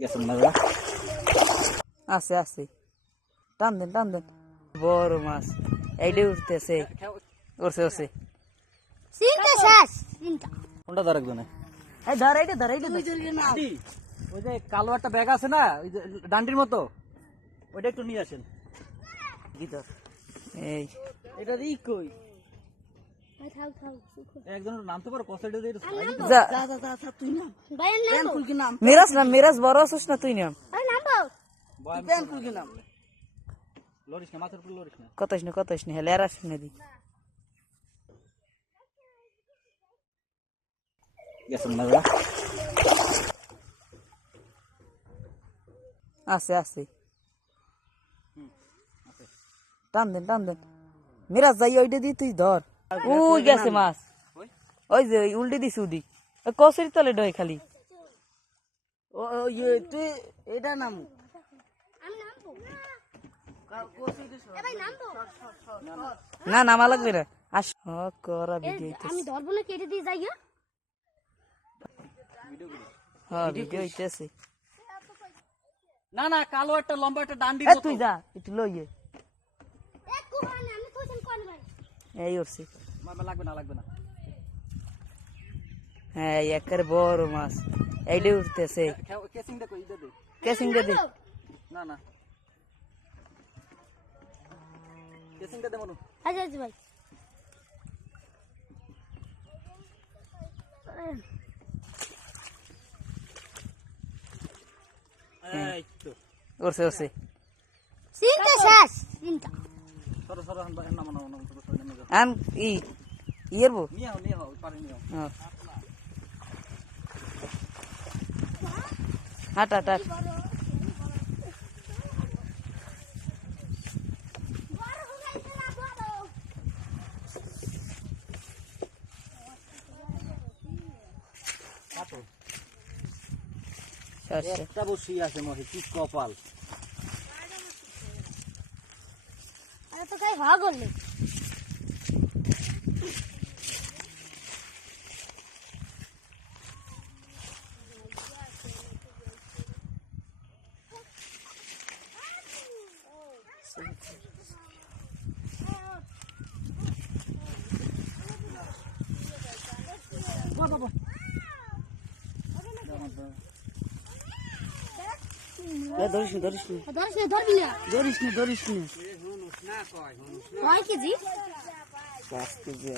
গেছেন না ওরা? আছে আছে, টান দেন টান দেন। বড় মাছ এইটা উঠতেছে, উঠছে উঠছে। সিনটা শেষ সিনটা কোনটা ধর একজনে? এই ধর এইটা ধর এইটা ধর। ওই যে কালো একটা ব্যাগ আছে না, ওই যে ডান্ডির মতো, ওইটা একটু নিয়ে আসেন। কি ধর এই এটা দিই কই? থাক থাক একজন নামতে পারো কসেটে দিয়ে যা যা যা যা যা, তুই নাম। ভাইয়ের নাম প্যান কুলকি নাম। মিরাজ না, মিরাজ বড় আছিস না তুই নাম। আরে নাম বল তুই প্যান কুলকি নাম। লরিস না, মাথার উপর লরিস না। কতস না হেলে আর আসিস না দি। গেছেন না ওরা? আছে আছে, টান দেন টান দেন। মিরাজ যাই ওইটা দি তুই ধর। ওই গেছে মাছ, ওই যে উল্টে দিস উদি কসের তলে ডয় খালি। ও তুই এটা নাম। আমি নাম বল এ ভাই নাম বল না নামা লাগবে না, আস করা ভিডিও আমি ধরবো না কেটে দিয়ে যাইয়া হ্যাঁ ভিডিও হইতেছে। না না, কালো একটা লম্বা একটা ডান্ডির এ মতো। তুই যা একটু লইয়ে এক কুমার আমি কইছেন কোন ভাই এই উঠছি। লাগবে না, লাগবে না। হ্যাঁ একের বড় মাছ এইটা উঠতেছে। কেসিংটা কই? এটা দে। কেসিংটা দে। না না, কেসিংটা দে মনু। আচ্ছা আচ্ছা ভাই এই তো উঠছে উঠছে। সিনটা শেষ সিনটা সরো সরো, নাম নাম নাম সরো নাম। আন ইয়েরবো নিয়ে হও পারে নিয়ে হও। হ্যাঁ হাট হাট হাট। একটা বসি আছে মহি, কি কপাল। আরে তো কাই হওয়া করলে ধরিস নি ধরিস নি ধরবি না ধরিস নি ধরিস নি। কয় কেজি 5 কেজি